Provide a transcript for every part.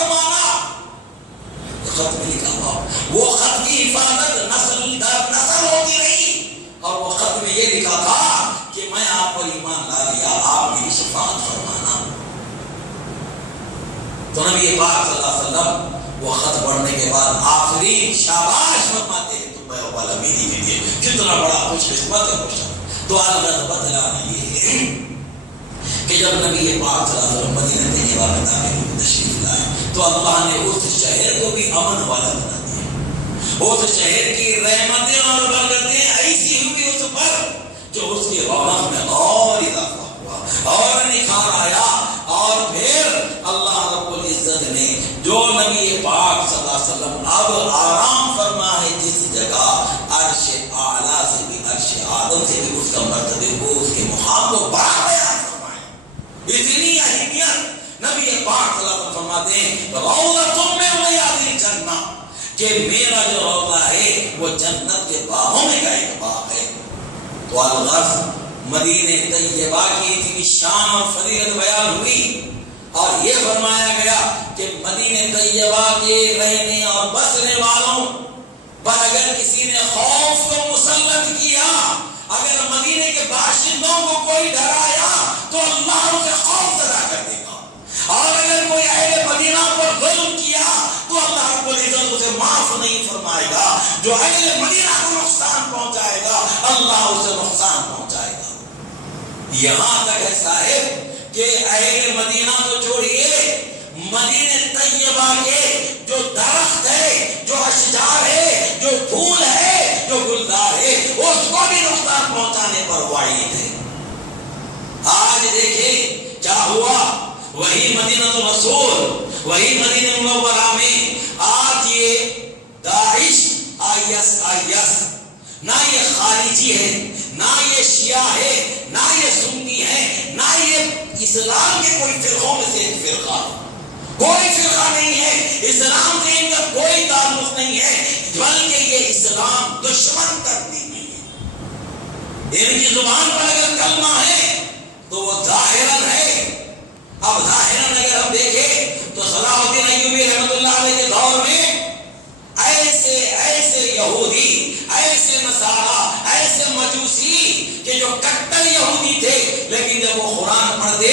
فرمانا، خط میں لکھا ہوا، وہ خط کی حفاظت نسل در نسل ہوتی رہی، اور وہ خط میں یہ لکھا تھا کہ میں آپ پر ایمان لا لیا، آپ میری شفاعت فرمانا۔ تو نبی پاک صلی اللہ علیہ وسلم وہ خط پڑھنے کے بعد آفرین شاباش فرماتے ہیں، تو میں والا میری بھی کتنا بڑا خوش قسمت ہے خوش۔ تو البتہ بدلا یہ ہے کہ جب نبی پاک صلی اللہ علیہ وسلم مدینہ طیبہ میں داخل ہوئے، تشریف لائے، تو اللہ نے اس شہر کو بھی امن والا بنا دیا۔ اس شہر کی رحمتیں اور برکتیں ایسی ہوئی اس پر جو اس کی رونق میں اور اضافہ ہوا اور نکھار آیا۔ اور پھر اللہ رب العزت نے جو نبی پاک صلی اللہ علیہ وسلم اب آرام فرما ہے جس جگہ، عرش اعلیٰ سے بھی، عرش آدم سے بھی اس کا مرتبے کو، اس کے مقام کو بڑا بیان فرمائے۔ اتنی اہمیت نبی پاک صلی اللہ علیہ وسلم فرماتے ہیں روضۃ من ریاض الجنہ، کہ میرا جو روضہ ہے وہ جنت کے باغوں میں کا ایک باغ ہے۔ تو الغرض مدینہ طیبہ کی اتنی شان اور فضیلت بیان ہوئی، اور یہ فرمایا گیا کہ مدینہ طیبہ کے رہنے اور بسنے والوں پر اگر کسی نے خوف کو مسلط کیا، اگر مدینے کے باشندوں کو کوئی ڈرایا تو اللہ اسے خوف زدہ کر دے گا، اور اگر کوئی اہل مدینہ پر ظلم کیا تو اللہ رب العزت اسے معاف نہیں فرمائے گا۔ جو اہل مدینہ کو نقصان پہنچائے گا اللہ اسے نقصان پہنچائے گا۔ یہاں تک ہے صاحب کہ اہل مدینہ کو چھوڑیے، مدینہ طیبہ کے جو درخت ہے، جو اشجار ہے، جو پھول ہے، جو گلزار ہے، اس کو بھی نقصان پہنچانے پر وعید ہے۔ آج دیکھیں کیا ہوا، وہی مدینہ الرسول، وہی مدینہ منورہ میں آج یہ داعش IS نہ یہ خارجی ہے، نہ یہ شیعہ ہے، نہ یہ سنی ہے، نہ یہ اسلام کے کوئی فرقوں میں سے ایک فرقہ ہے، کوئی فرقہ نہیں ہے، اسلام سے ان کا کوئی تعلق نہیں ہے، بلکہ یہ اسلام دشمن کرتی ہے۔ ان کی زبان پر اگر کلمہ ہے تو وہ ظاہراً ہے۔ اب ظاہراً اگر ہم دیکھیں تو صلاح الدین ایوبی رحمۃ اللہ علیہ کے دور میں ایسے یہودی، ایسے نصارہ، ایسے مجوسی کہ جو کٹر یہودی تھے، لیکن جب وہ قرآن پڑھتے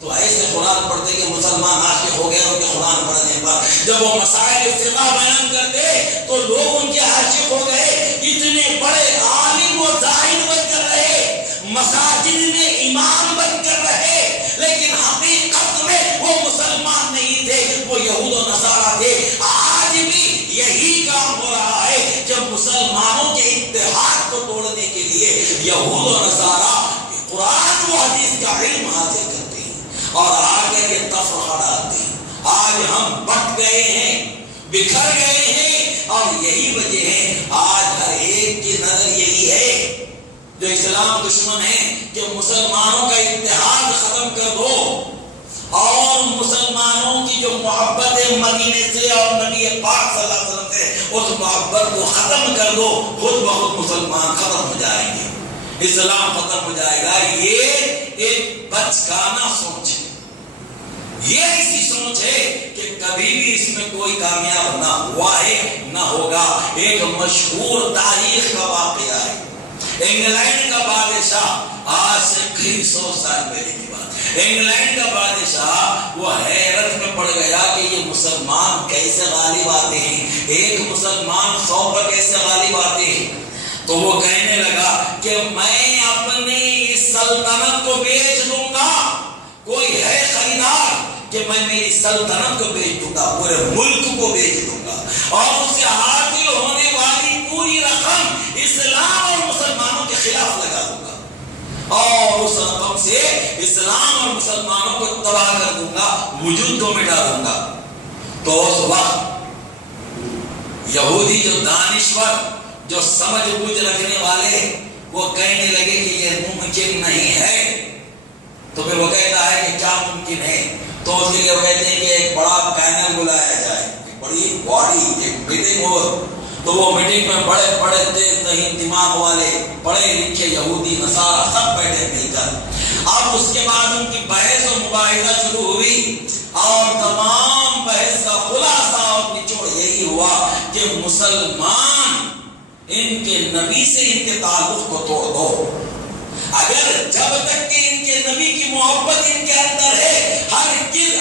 تو ایسے قرآن پڑھتے کہ مسلمان عاشق ہو گئے ان کے قرآن پڑھنے پر۔ جب وہ مسائل فقہ بیان کرتے تو لوگ ان کے عاشق ہو گئے۔ اتنے بڑے عالم و زاہد بن کر رہے، مساجد میں امام بن کر رہے، لیکن حقیقت میں وہ مسلمان نہیں تھے، وہ یہود و نصارہ تھے۔ آج بھی یہی کام ہو رہا ہے، جب مسلمانوں کے اتحاد کو توڑنے کے لیے یہود و نصارہ قرآن و حدیث کا علم حاصل کرتے ہیں اور آگے یہ تفرقہ ڈالتے ہیں۔ آج ہم بٹ گئے ہیں، بکھر گئے ہیں، اور یہی وجہ ہے آج ہر ایک کی نظر یہی ہے جو اسلام دشمن ہے کہ مسلمانوں کا اتحاد ختم کر دو، اور مسلمانوں کی جو محبت ہے مدینے سے اور نبی پاک صلی اللہ علیہ وسلم سے، اس محبت کو ختم کر دو، خود بخود مسلمان ختم ہو جائیں گے، اسلام ختم ہو جائے گا۔ یہ ایک بچگانہ سوچ ہے، یہ ایسی سوچ ہے کہ کبھی بھی اس میں کوئی کامیاب نہ ہوا ہے نہ ہوگا۔ ایک مشہور تاریخ کا واقعہ ہے، انگلینڈ کا بادشاہ، آج سے کئی 100 سال پہلے کی بات، انگلینڈ کا بادشاہ وہ حیرت میں پڑ گیا کہ یہ مسلمان کیسے غالب آتے ہیں، ایک مسلمان 100 پر کیسے غالب آتے ہیں۔ تو وہ کہنے لگا کہ میں اپنے اس سلطنت کو بیچ دوں گا، کوئی ہے خریدار کہ میں میری سلطنت کو بیچ دوں گا، پورے ملک کو بیچ دوں گا، اور اس سے حاصل ہونے والی پوری رقم اسلام اور مسلمانوں کے خلاف لگا دوں گا، اور اس رقم سے اسلام اور مسلمانوں کو تباہ کر دوں گا، وجود کو مٹا دوں گا۔ تو اس وقت یہودی جو دانشور، جو سمجھ بوجھ رکھنے والے، وہ کہنے لگے کہ یہ ممکن نہیں ہے۔ تو پھر وہ کہتا ہے کہ کیا ممکن ہے؟ تو اس کے لیے وہ کہتے ہیں کہ ایک بڑا پینل بلایا جائے، ایک بڑی باڈی، ایک میٹنگ ہو۔ تو وہ میٹنگ میں بڑے بڑے تیز ذہین دماغ والے، پڑھے لکھے یہودی نصارہ سب بیٹھے مل کر، اب اس کے بعد ان کی بحث و مباحثہ شروع ہوئی اور تمام بحث کا خلاصہ اور نچوڑ یہی ہوا کہ مسلمان ان کے نبی سے ان کے تعلق کو توڑ دو. اگر جب تک کہ ان کے نبی کی محبت ان کے اندر ہے ہرگز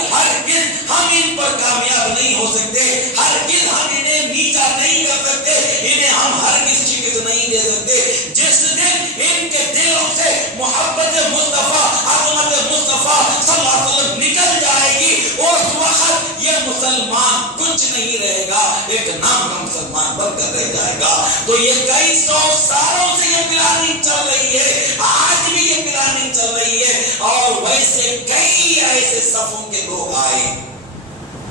ہم ان پر کامیاب نہیں ہو سکتے, ہرگز ہم انہیں نیچا نہیں کر سکتے, انہیں ہم ہرگز شکست نہیں دے سکتے. جس دن ان کے دلوں سے محبت مصطفیٰ عظمت مصطفیٰ صلی اللہ علیہ وسلم نکل جائے گی اس وقت یہ مسلمان کچھ نہیں رہے گا, ایک نام کا مسلمان بن کر رہ جائے گا. تو یہ کئی سو سالوں سے یہ پلاننگ چل رہی ہے, آج بھی یہ پلاننگ چل رہی ہے. اور ویسے کئی ایسے صفوں کے لوگ آئے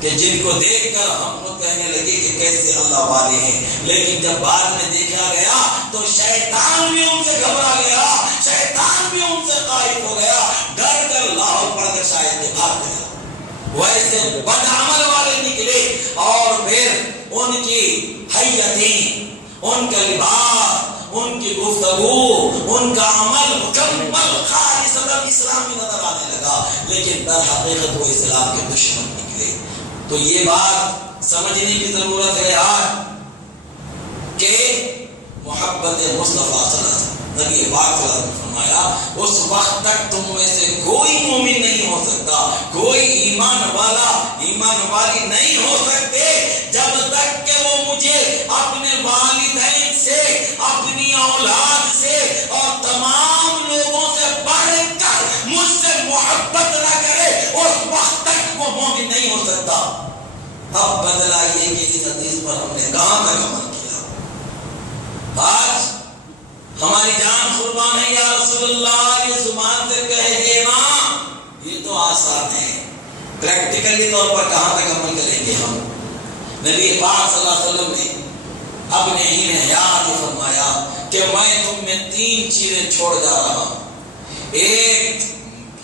کہ جن کو دیکھ کر ہم لوگ کہنے لگے کہ کیسے اللہ والے ہیں, لیکن جب بعد میں دیکھا گیا تو شیطان بھی ان سے گھبرا گیا, شیطان بھی ان سے خائف ہو گیا, ڈر کر لاہور پڑھ کر شاید یہ بھاگ گیا. ویسے بدعمل والے نکلے اور پھر ان کی حیتیں, ان کا لباس, ان کی گفتگو, ان کا عمل مکمل خالصتاً اسلامی نظر آنے لگا, لیکن در حقیقت وہ اسلام کے دشمن نکلے. تو یہ بات سمجھنے کی ضرورت ہے آج کہ محبت مصطفیٰ صلی اللہ علیہ وسلم, نبی پاک صلی اللہ علیہ وسلم نے فرمایا اس وقت تک تم میں سے کوئی مومن نہیں ہو سکتا, کوئی ایمان والا ایمان والی نہیں ہو سکتے جب تک کہ وہ مجھے اپنے والدین سے, اپنی اولاد سے اور تمام لوگوں سے بڑھ کر مجھ سے محبت نہ کرے, اس وقت تک وہ مومن نہیں ہو سکتا. اب بدلا یہ کہ اس حدیث پر ہم نے کہاں تک عمل کیا. آج ہماری جان قربان ہے یا رسول اللہ, یہ زبان سے کہہ دینا یہ تو آسان ہے, پریکٹیکلی طور پر کہاں تک عمل کریں گے ہم. نبی پاک صلی اللہ علیہ وسلم نے اپنے ہی حیات فرمایا کہ میں تم میں 3 چیزیں چھوڑ جا رہا ہوں. ایک,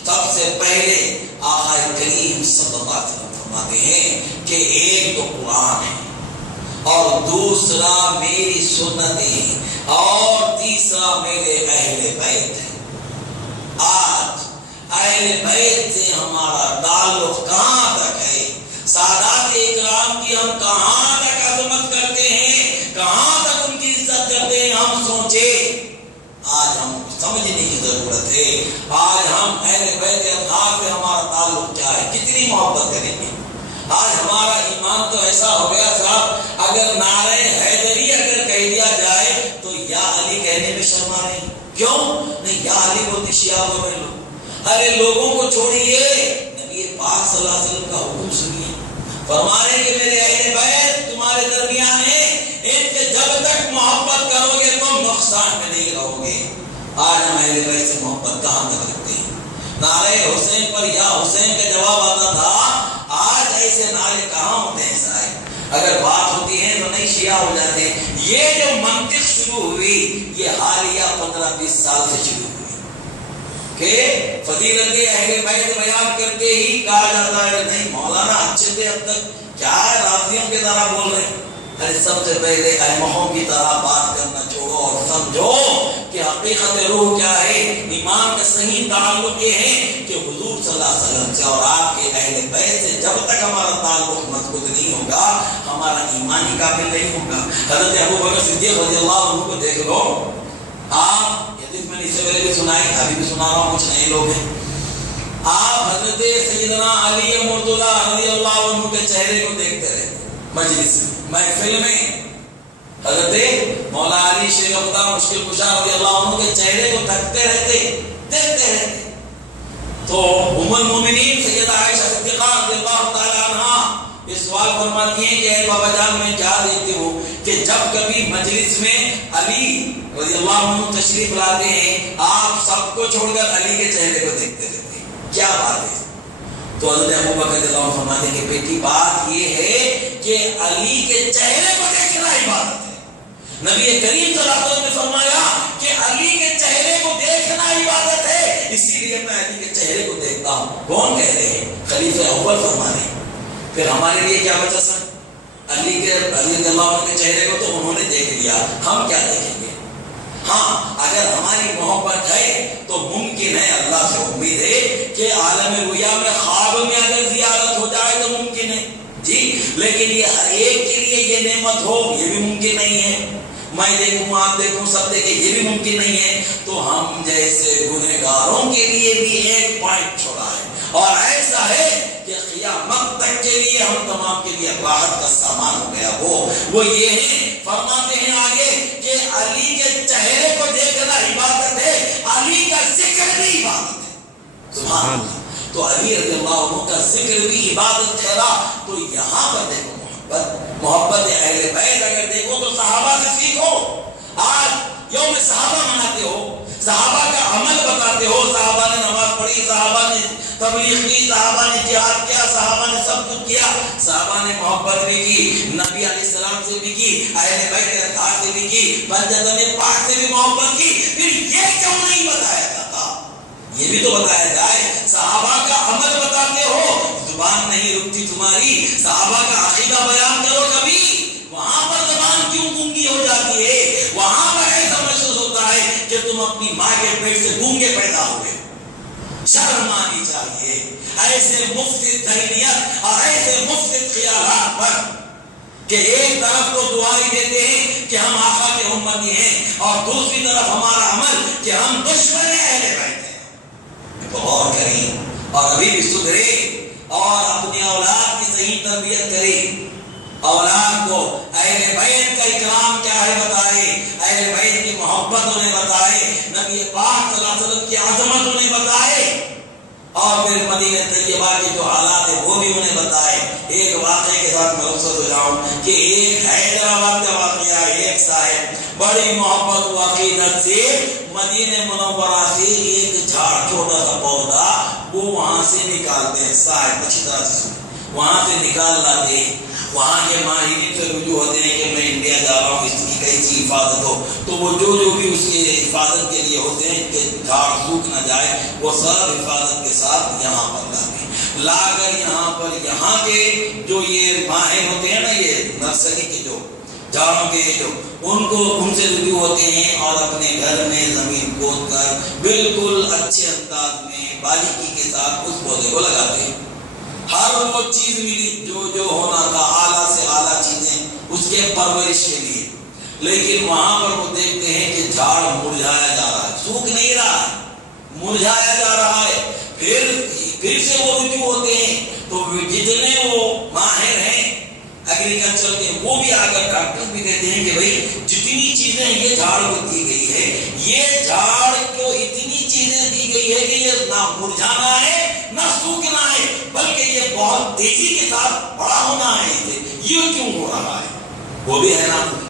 سب سے پہلے آقا کریم صلی اللہ علیہ وسلم فرماتے ہیں کہ ایک تو قرآن ہے, اور دوسرا میری سنتیں ہیں, اور تیسرا میرے اہل بیت ہے. آج اہل بیت سے ہمارا تعلق کہاں تک ہے, سادات اکرام کی ہم کہاں تک عظمت کرتے ہیں, کہاں تک ان کی عزت کرتے ہیں, ہم سوچے. آج ہم سمجھنے کی ضرورت ہے, آج ہم اہل بیت اطہار سے ہمارا تعلق کیا ہے, کتنی محبت کریں گے. آج ہمارا ایمان تو ایسا ہو گیا صاحب, اگر نعرہ حیدری اگر کہہ دیا جائے تو یا علی کہنے میں شرما نہیں. کیوں نہیں, یا علی بولتے شیعہ بول رہے لوگ. ارے لوگوں کو چھوڑیے, نبی پاک صلی اللہ علیہ وسلم کا حکم سنیے. فرما رہے کہ میرے اہل بیت تمہارے درمیان ہیں, ان کے جب تک محبت کرو گے تم نقصان میں نہیں رہو گے. آج ہم اہل بیت سے محبت کہاں تک رکھتے ہیں. نعرہ حسین پر یا حسین کا جواب آتا تھا, آج ایسے نعرے کہاں ہوتے ہیں صاحب. اگر بات ہوتی ہے تو نہیں شیعہ ہو جاتے. یہ جو منطق شروع ہوئی یہ حالیہ 15-20 سال سے شروع ہوئی کہ فضیلت اہل بیت بیان کرتے ہی کہا جاتا ہے نہیں مولانا اچھے تھے, اب تک کیا ہے راضیوں کی طرح بول رہے ہیں. ارے سب سے پہلے احمقوں کی طرح بات کرنا چھوڑو اور سمجھو کہ حقیقت روح کیا ہے. ایمان کا صحیح تعلق یہ ہے کہ حضور صلی اللہ علیہ وسلم سے اور آپ کے اہل بیت سے جب تک ہمارا تعلق مضبوط نہیں ہوگا ہمارا ایمان ہی کامل نہیں ہوگا. حضرت ابوبکر صدیق رضی اللہ عنہ کو دیکھ لو, آپ میں نے اس سے پہلے بھی سنائی, ابھی بھی سنا رہا ہوں, کچھ نئے لوگ ہیں. آپ حضرت سیدنا علی مرتضیٰ رضی اللہ عنہ کے چہرے کو دیکھتے رہتے مجلس محفل میں. حضرت مولا علی شیخ ابدا مشکل کشا رضی اللہ عنہ کے چہرے کو تکتے رہتے, دیکھتے رہتے. تو ام المومنین سیدہ عائشہ صدیقہ رضی اللہ تعالی عنہا یہ سوال فرماتی ہیں کہ اے بابا جان میں کیا دیکھتے ہو کہ جب کبھی مجلس میں علی رضی اللہ عنہ تشریف لاتے ہیں آپ سب کو چھوڑ کر علی کے چہرے کو دیکھتے رہتے ہیں, کیا بات ہے. تو حضرت ابوبکر رضی اللہ عنہ فرماتے ہیں کہ بیٹی بات یہ ہے کہ علی کے چہرے کو دیکھنا عبادت ہے. نبی کریم صلی اللہ علیہ وسلم نے فرمایا کہ علی کے چہرے کو دیکھنا عبادت ہے, اسی لیے میں علی کے چہرے کو دیکھتا ہوں. کون کہہ رہے ہیں, خلیفہ اول فرما رہے ہیں. پھر ہمارے لیے کیا بچا سر, علی رضی اللہ عنہ کے چہرے کو تو انہوں نے دیکھ لیا, ہم کیا دیکھیں گے. ہاں اگر ہماری محبت ہے تو ممکن ہے، اللہ سے امید ہے کہ عالم رویا میں خواب میں اگر زیارت ہو جائے تو ممکن ہے جی، لیکن یہ ہر ایک کے لیے یہ نعمت ہو یہ بھی ممکن نہیں ہے۔ میں دیکھوں آپ دیکھوں سب دیکھیں یہ بھی ممکن نہیں ہے، تو ہم جیسے گنہگاروں کے لیے بھی ایک پوائنٹ چھوڑا ہے، اور ایسا ہے کہ قیامت تک کے لیے ہم تمام کے لیے راحت کا سامان ہو گیا وہ یہ ہے، فرماتے ہیں آگے کہ علی کے چہرے کو دیکھنا عبادت ہے، علی کا ذکر بھی عبادت ہے، سبحان اللہ۔ تو علی رضی اللہ عنہ کا ذکر بھی عبادت ٹھہرا۔ تو یہاں پر دیکھو محبت اہل بیت اگر دیکھو تو صحابہ سے سیکھو۔ آج یوم صحابہ مناتے ہو، صحابہ کا عمل بتاتے ہو، صحابہ نے نماز پڑھی، صحابہ نے تبلیغ کی، صحابہ نے جہاد کیا، صحابہ نے سب کچھ کیا، صحابہ نے محبت بھی کی، نبی علیہ السلام سے بھی کی، اہل بیت اطہار سے بھی کی، بندگان پاک سے بھی محبت کی، پھر یہ کیوں نہیں بتایا جاتا؟ یہ بھی تو بتایا جائے۔ صحابہ کا عمل بتاتے ہو، زبان نہیں رکتی تمہاری، صحابہ کا عقیدہ بیان کرو کبھی، وہاں پر زبان کیوں گونگی ہو جاتی ہے؟ وہاں پر ایسا محسوس ہوتا ہے کہ تم اپنی ماں کے پیٹ سے گونگے پیدا ہوئے۔ شرم آنی چاہیے ایسے مفسد ذہنیت اور ایسے مفسد خیالات پر کہ ایک طرف تو دعائی دیتے ہیں کہ ہم آقا کے امتی ہیں، اور دوسری طرف ہمارا عمل کہ ہم دشمن اہل بیت ہیں۔ تو غور کریں اور ابھی بھی سدھرے اور اپنی اولاد کی صحیح تربیت کریں، اولاد کو اہل بیت کا اکرام کیا ہے بتائے، اہل بیت کی محبت انہیں بتائے، نبی پاک صلی اللہ علیہ وسلم کی عظمت انہیں بتائے، اور پھر مدینہ طیبہ کے جو حالات ہیں وہ بھی انہیں بتائے۔ ایک واقعے کے ساتھ میں رخصت ہو جاؤں کہ ایک حیدرآباد کا واقعہ، ایک صاحب بڑی محبت و عقیدت سے مدینہ منورہ سے ایک جھاڑ چھوٹا سا پودا وہ وہاں سے نکالتے ہیں، صاحب اچھی طرح سے وہاں سے نکال لاتے ہیں، وہاں کے ماہرین سے رجوع ہوتے ہیں کہ میں انڈیا جا رہا ہوں، اس کی کیسی حفاظت ہو، تو وہ جو بھی اس کی حفاظت کے لیے ہوتے ہیں کہ جھاڑ سوکھ نہ جائے، وہ سب حفاظت کے ساتھ یہاں پر لاتے ہیں، لا کر یہاں پر یہاں کے جو یہ ماہر ہوتے ہیں نا، یہ نرسری کے جو جھاڑوں کے جو ان سے رجوع ہوتے ہیں، اور اپنے گھر میں زمین کھود کر بالکل اچھے انداز میں باریکی کے ساتھ اس پودے کو لگاتے ہیں۔ ہر وہ چیز ملی جو ہونا تھا، اعلیٰ سے اعلیٰ چیزیں اس کے پرورش کے لیے، لیکن وہاں پر وہ دیکھتے ہیں کہ جھاڑ مرجھایا جا رہا ہے، سوکھ نہیں رہا ہے، مرجھایا جا رہا ہے۔ پھر سے وہ رجوع ہوتے ہیں، تو جتنے وہ ماہر ہیں ایگریکلچر کے وہ بھی آ کر ڈاکٹر بھی کہتے ہیں کہ بھائی جتنی چیزیں یہ جھاڑ کو دی گئی ہے، یہ جھاڑ کو اتنی چیزیں دی گئی ہے کہ یہ نہ مرجھانا ہے نہ سوکھنا ہے، بلکہ یہ بہت تیزی کے ساتھ بڑا ہونا ہے، یہ کیوں ہو رہا ہے؟ وہ بھی ہے نا